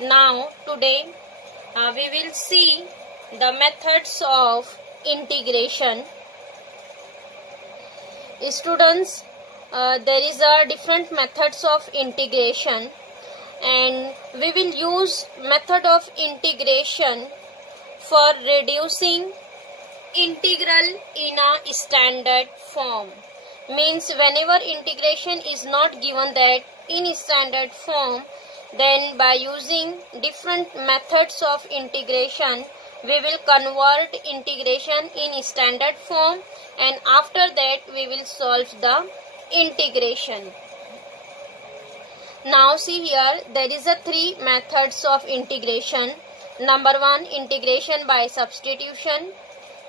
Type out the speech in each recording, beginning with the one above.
Now today we will see the methods of integration. Students, there is a different methods of integration, and we will use method of integration for reducing integral in a standard form. Means whenever integration is not given that in standard form, then by using different methods of integration we will convert integration in standard form, and after that we will solve the integration. Now see here, there is a three methods of integration. Number one, integration by substitution.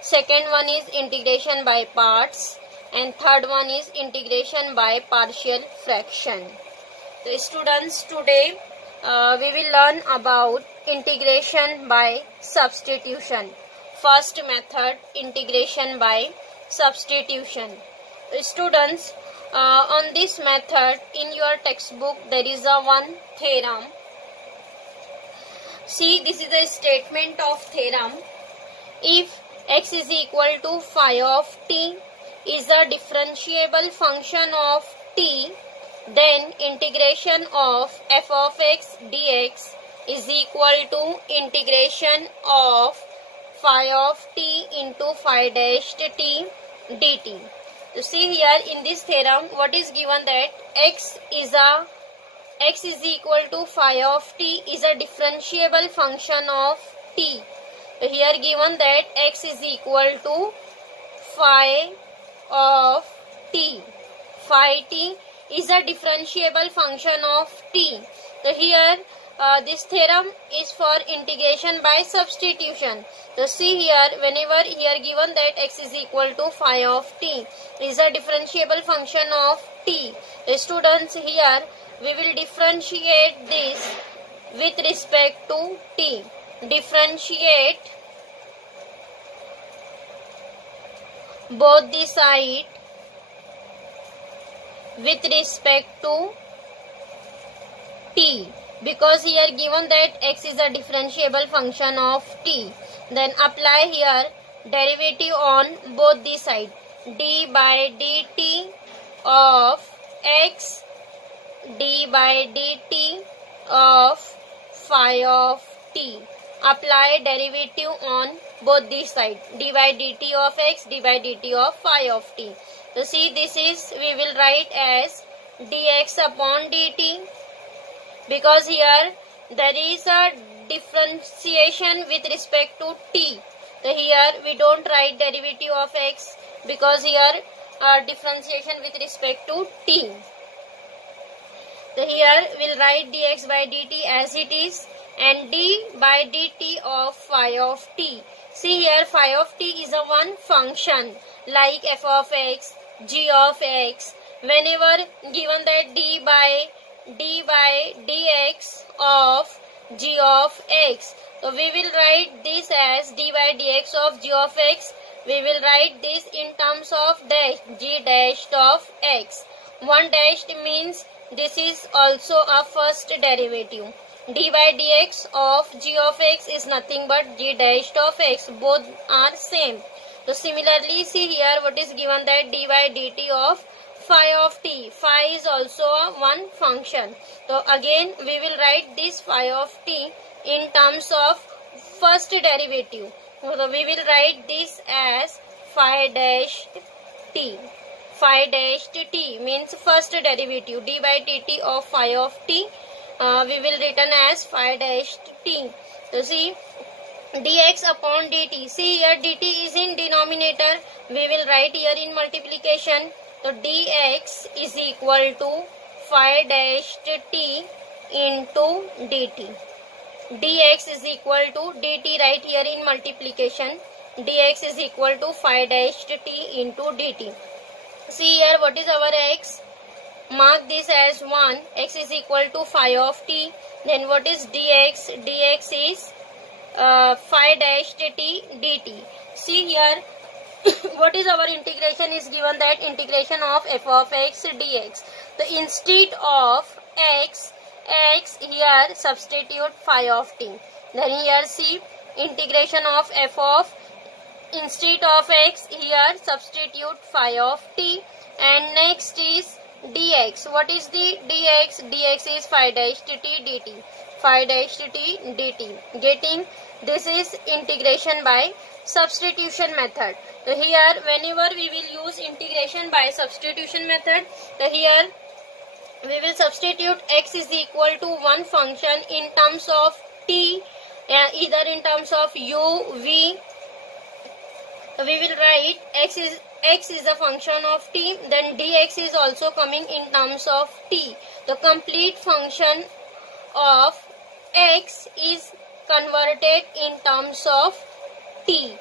Second one is integration by parts, and third one is integration by partial fraction. So students, today we will learn about integration by substitution. First method, integration by substitution. Students, on this method in your textbook there is a one theorem. See, this is a statement of theorem. If x is equal to phi of t is a differentiable function of t, then integration of f of x dx is equal to integration of phi of t into phi dash t dt. You see here in this theorem what is given, that x is equal to phi of t is a differentiable function of t. So here given that x is equal to phi of t. Phi t is a differentiable function of t. So here this theorem is for integration by substitution. So see here, whenever here given that x is equal to phi of t is a differentiable function of t. So students, here we will differentiate this with respect to t. Differentiate both the side with respect to t, because here given that x is a differentiable function of t. Then apply here derivative on both the side. D by dt of x, d by dt of phi of t. Apply derivative on both the side. D by dt of x, d by dt of phi of t. So see, this is, we will write as dx upon dt, because here there is a differentiation with respect to t. So here we don't write derivative of x, because here differentiation with respect to t. So here we'll write dx by dt as it is, and d by dt of phi of t. See here, phi of t is a one function like f of x, g of x. Whenever given that d by dx of g of x, so we will write this as d by dx of g of x. We will write this in terms of dash, g dashed of x. One dashed means this is also a first derivative. D by dx of g of x is nothing but g dashed of x. Both are same. So similarly, see here what is given, that d by dt of phi of t. Phi is also a one function. So again we will write this phi of t in terms of first derivative. So we will write this as phi dash t. Phi dash t means first derivative. D by dt of phi of t we will written as phi dash t. So see, dx upon dt. See here dt is in denominator. We will write here in multiplication. So dx is equal to phi dash t into dt. Dx is equal to dt, right here in multiplication. Dx is equal to phi dash t into dt. See here what is our x. Mark this as 1. X is equal to phi of t. Then what is dx? Dx is phi dash t dt. See here what is our integration is given, that integration of f of x dx. So instead of x x, here substitute phi of t. Then here see integration of f of, instead of x here substitute phi of t, and next is dx. What is the dx? Dx is phi dash t dt. Phi dash t dt. Getting this is integration by substitution method. So here whenever we will use integration by substitution method, so here we will substitute x is equal to one function in terms of t, either in terms of u, v. So we will write x is a function of t, then dx is also coming in terms of t. The complete function of x is converted in terms of t.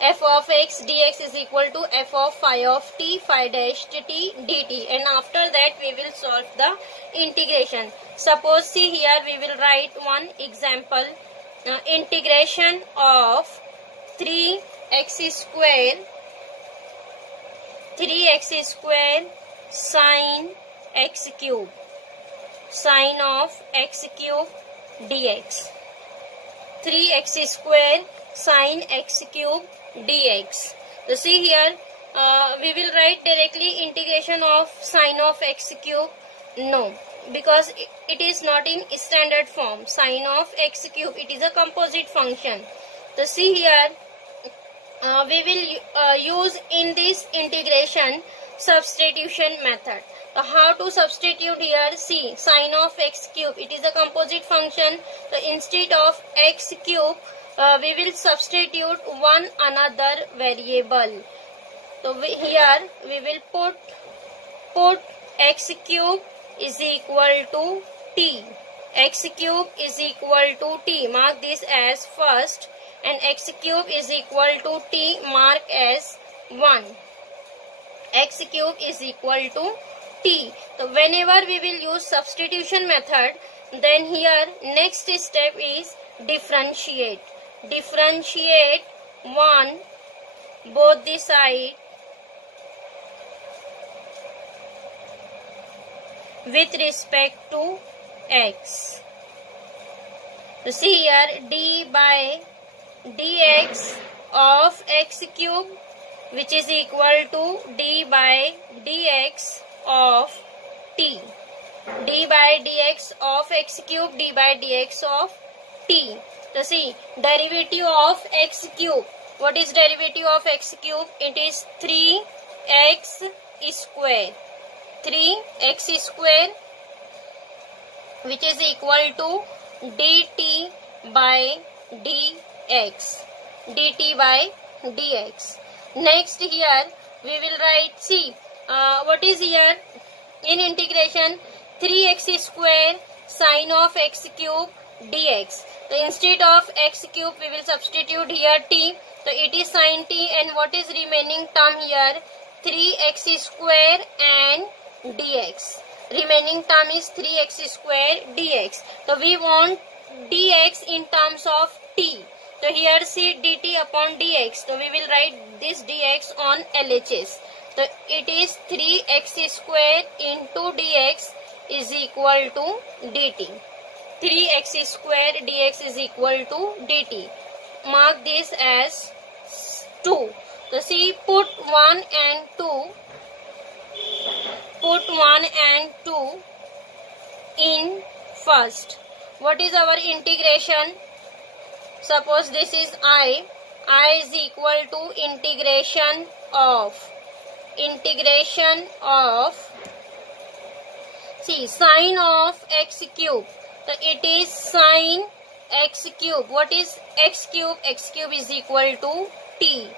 F of x dx is equal to f of phi of t, phi dash t dt, and after that we will solve the integration. Suppose see here we will write one example. Integration of 3x square sine x cube, sine of x cube dx. 3x square sine x cube dx. So see here we will write directly integration of sine of x cube. No, because it is not in standard form. Sine of x cube, it is a composite function. So see here we will use in this integration substitution method. So how to substitute here? See, sine of x cube, it is a composite function. So instead of x cube we will substitute one another variable. So here we will put x cube is equal to t. X cube is equal to t. Mark this as first, and x cube is equal to t, mark as 1. X cube is equal to t. So whenever we will use substitution method, then here next step is differentiate. Differentiate 1 both the side with respect to x. So see here d by dx of x cube, which is equal to d by dx of t. D by dx of x cube, d by dx of t. So see, derivative of x cube. What is derivative of x cube? It is 3x square. 3x square, which is equal to dt by dx. dt by dx. Next here we will write, see what is here in integration 3x square sine of x cube dx. So instead of x cube we will substitute here t. So it is sine t, and what is remaining term here? 3x square and dx. Remaining term is 3x square dx. So we want dx in terms of t. So here see dt upon dx. So we will write this dx on LHS. So it is 3x square into dx is equal to dt. 3x square dx is equal to dt. Mark this as 2. So see, put 1 and 2. Put 1 and 2 in first. What is our integration? Suppose this is I is equal to integration of see sine of x cube. So it is sine x cube. What is x cube? X cube is equal to t.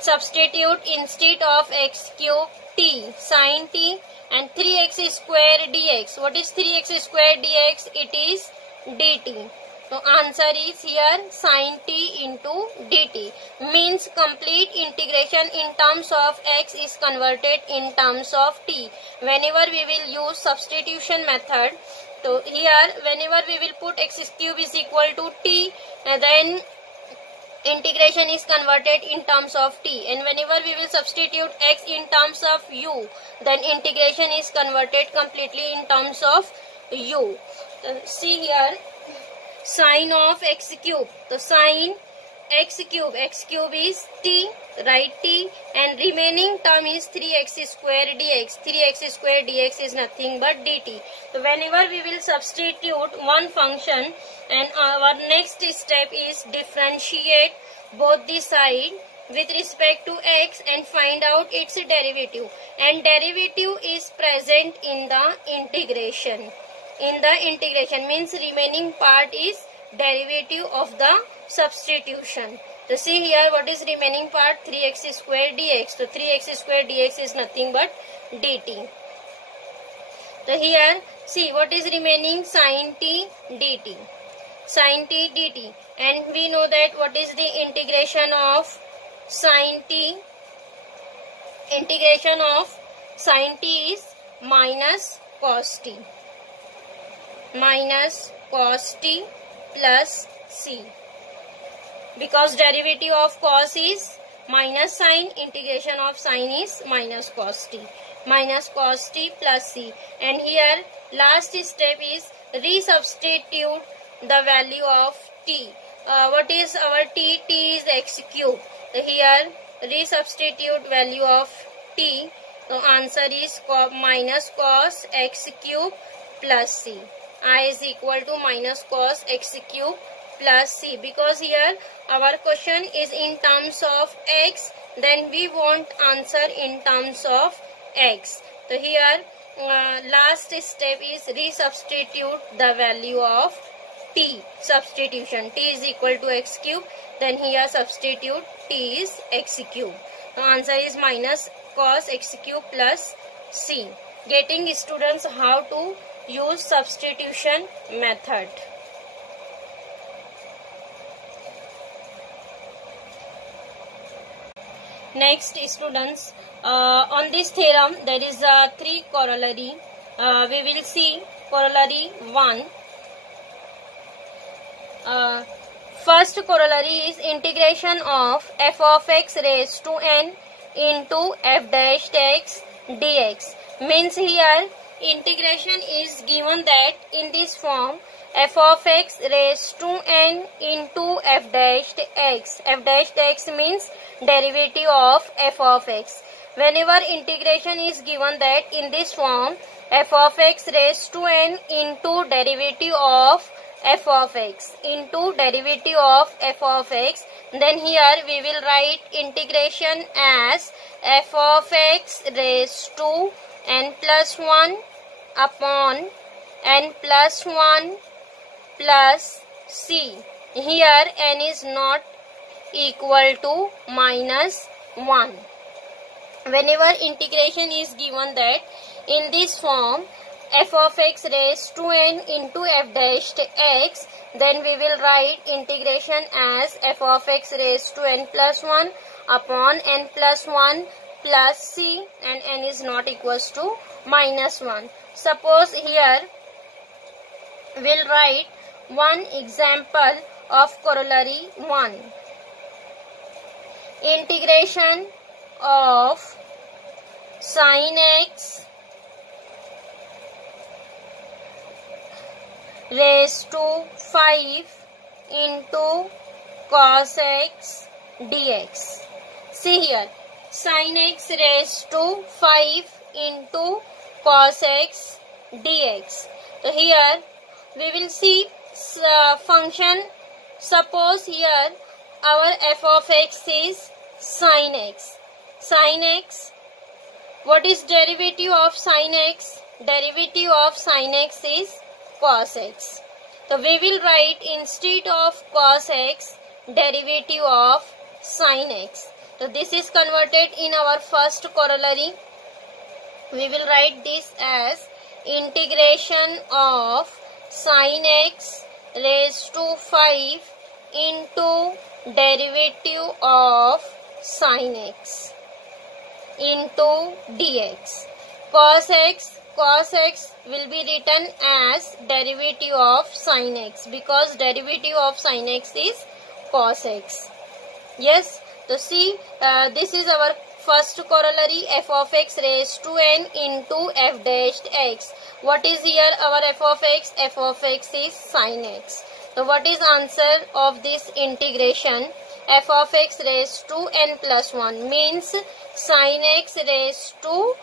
Substitute instead of x cube t, sine t, and 3x square dx. What is 3x square dx? It is dt. So answer is here sine t into dt. Means complete integration in terms of x is converted in terms of t. Whenever we will use substitution method, so here whenever we will put x cube is equal to t, then integration is converted in terms of t, and whenever we will substitute x in terms of u, then integration is converted completely in terms of u. See here, sine of x cube. So sine x cube is t, write t, and remaining term is 3x square dx. 3x square dx is nothing but dt. So whenever we will substitute one function, and our next step is differentiate both the side with respect to x and find out its derivative, and derivative is present in the integration. In the integration means remaining part is derivative of the substitution. So see here, what is remaining part? 3x square dx. So 3x square dx is nothing but dt. So here see what is remaining, sin t dt. Sin t dt, and we know that what is the integration of sin t? Integration of sin t is minus cos t. Minus cos t plus c. Because derivative of cos is minus sin, integration of sin is minus cos t. Minus cos t plus c. And here last step is resubstitute the value of t. What is our t? T is x cube. So here resubstitute value of t. So answer is minus cos x cube plus c. I is equal to minus cos x cube plus c. Because here our question is in terms of x, then we want answer in terms of x. So here last step is resubstitute the value of t. Substitution, t is equal to x cube, then here substitute t is x cube. The answer is minus cos x cube plus c. Getting students how to use substitution method. Next students, on this theorem there is three corollary. We will see corollary 1. First corollary is integration of f of x raised to n into f dash x dx. Means here integration is given that in this form f of x raised to n into f dash x. F dash x means derivative of f of x. Whenever integration is given that in this form f of x raised to n into derivative of f of x into derivative of f of x, then here we will write integration as f of x raised to n plus 1 upon n plus 1 plus c. Here n is not equal to minus 1. Whenever integration is given that in this form f of x raised to n into f dash x, then we will write integration as f of x raised to n plus 1 upon n plus 1 plus c, and n is not equals to minus 1. Suppose here we'll write one example of corollary 1. Integration of sin x raised to 5 into cos x dx. See here, sin x raised to 5 into cos x dx. So here we will see function. Suppose here our f of x is sin x. Sin x, what is derivative of sin x? Derivative of sin x is cos x. So we will write instead of cos x derivative of sin x. So this is converted in our first corollary. We will write this as integration of sin x raised to 5 into derivative of sin x into dx. Cos x will be written as derivative of sin x, because derivative of sin x is cos x. Yes, so see, this is our First corollary, f of x raised to n into f dashed x. What is here our f of x? F of x is sin x. So what is answer of this integration? F of x raised to n plus 1 means sin x raised to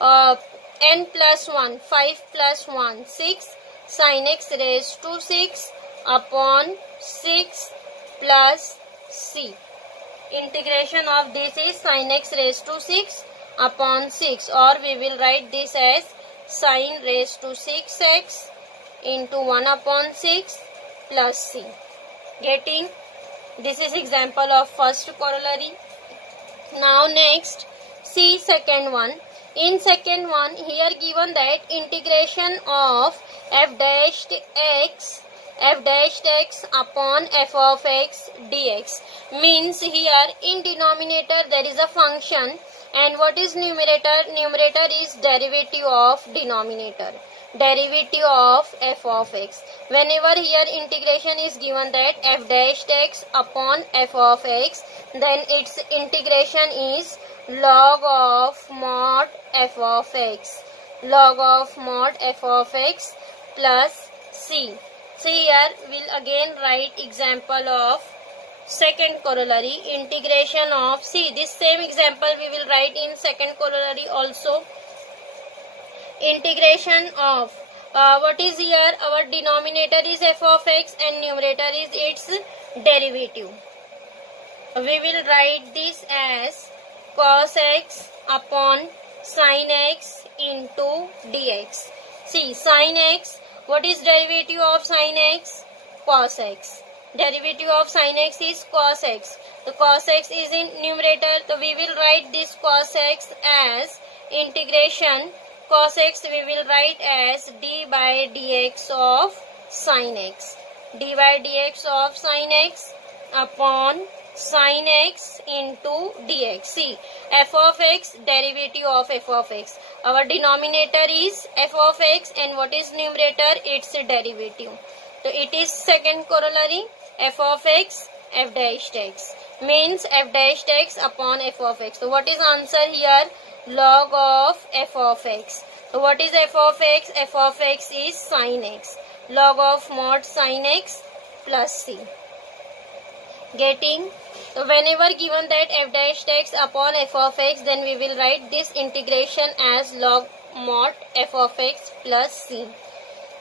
n plus 1, 5 plus 1, 6, sin x raised to 6 upon 6 plus c. Integration of this is sin x raised to 6 upon 6, or we will write this as sin raised to 6x into 1 upon 6 plus c. Getting? This is example of first corollary. Now next, see second one. In second one, here given that integration of f dashed x upon f of x dx means here in denominator there is a function, and what is numerator? Numerator is derivative of denominator, derivative of f of x. Whenever here integration is given that f dashed x upon f of x, then its integration is log of mod f of x, log of mod f of x plus c. So here we'll again write example of second corollary, integration of, see this same example we will write in second corollary also. Integration of what is here? Our denominator is f of x and numerator is its derivative. We will write this as cos x upon sin x into dx. See sin x, what is derivative of sin x? Cos x. Derivative of sin x is cos x. The cos x is in numerator, so we will write this cos x as integration. Cos x we will write as d by dx of sin x. d by dx of sin x upon sin x into dx. See, f of x, derivative of f of x. Our denominator is f of x, and what is numerator? Its derivative. So it is second corollary, f of x, f dashed x. Means f dashed x upon f of x. So what is answer here? Log of f of x. So what is f of x? F of x is sin x. Log of mod sin x plus c. Getting? So whenever given that f dashed x upon f of x, then we will write this integration as log mod f of x plus c.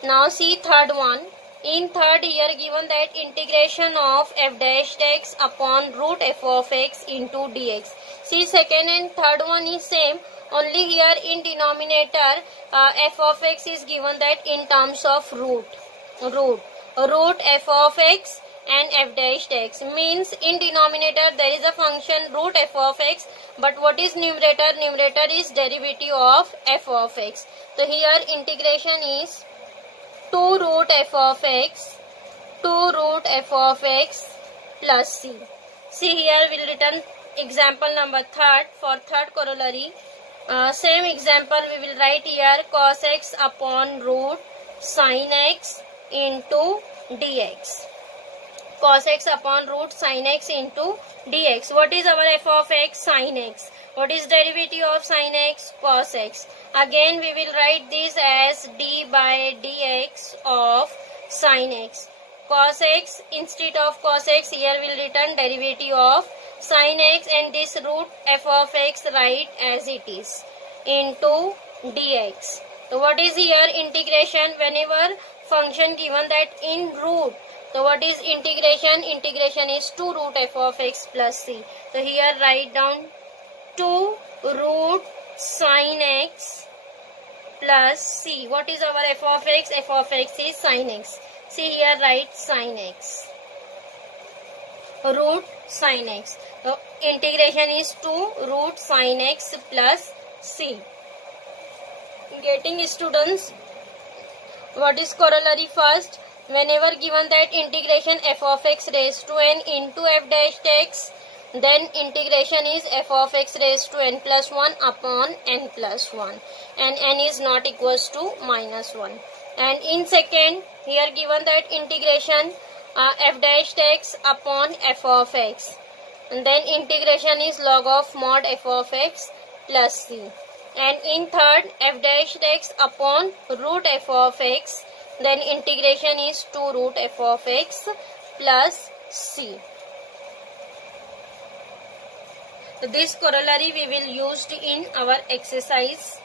Now see third one. In third here given that integration of f dashed x upon root f of x into dx. See second and third one is same, only here in denominator f of x is given that in terms of root f of x and f dashed x, means in denominator there is a function root f of x, but what is numerator? Numerator is derivative of f of x. So here integration is 2 root f of x plus c. See here we will written example number third for third corollary. Same example we will write here cos x upon root sin x into dx. Cos x upon root sin x into dx. What is our f of x? Sin x. What is derivative of sin x? Cos x. Again we will write this as d by dx of sin x. Cos x, instead of cos x here we will return derivative of sin x, and this root f of x write as it is into dx. So what is here? Integration. Whenever function given that in root, so what is integration? Integration is 2 root f of x plus c. So here write down 2 root sin x plus c. What is our f of x? F of x is sin x. See here write sin x. Root sin x. So integration is 2 root sin x plus c. Getting students? What is corollary first? Whenever given that integration f of x raised to n into f dashed x, then integration is f of x raised to n plus 1 upon n plus 1, and n is not equals to minus 1. And in second, here given that integration f dashed x upon f of x. and then integration is log of mod f of x plus c. And in third, f dash x upon root f of x, then integration is 2 root f of x plus c. This corollary we will use in our exercise